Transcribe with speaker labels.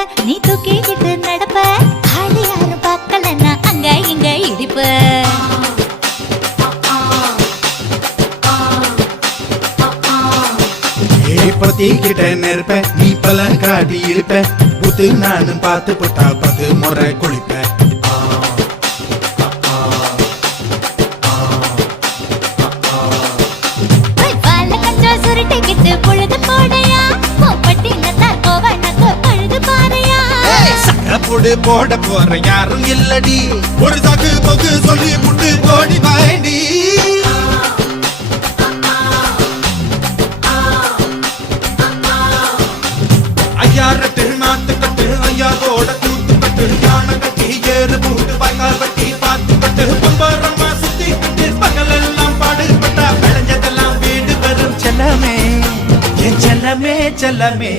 Speaker 1: கிடப்ப நீ தூக்கிக்கிட்டு நடப்ப? ஆளு யாரும் பார்க்கலன்னா அங்க இங்க இடிப்ப.
Speaker 2: ஏற்படுத்திக்கிட்ட நெருப்ப நீ பல காட்டி இருப்ப புத்து நானும் பார்த்து போட்டா பத்து முறை குளிப்ப. சக்கரப்போடு போட போற யாரும் இல்லடி. ஒரு தகு போக்கு சொல்லி புட்டு போடி பாயண்டி ஐயாரட்டு நாத்து கட்டு ஐயாவோட கூத்து கட்டு யானை கட்டி ஏறு பூட்டு பாய்க்கால் வட்டி பாத்து கட்டு பம்பரமா சுத்தி கட்டு பகலெல்லாம் பாடுபட்டா விளைஞ்சதெல்லாம் வீடு வரும் செல்லமே. என் செல்லமே செல்லமே.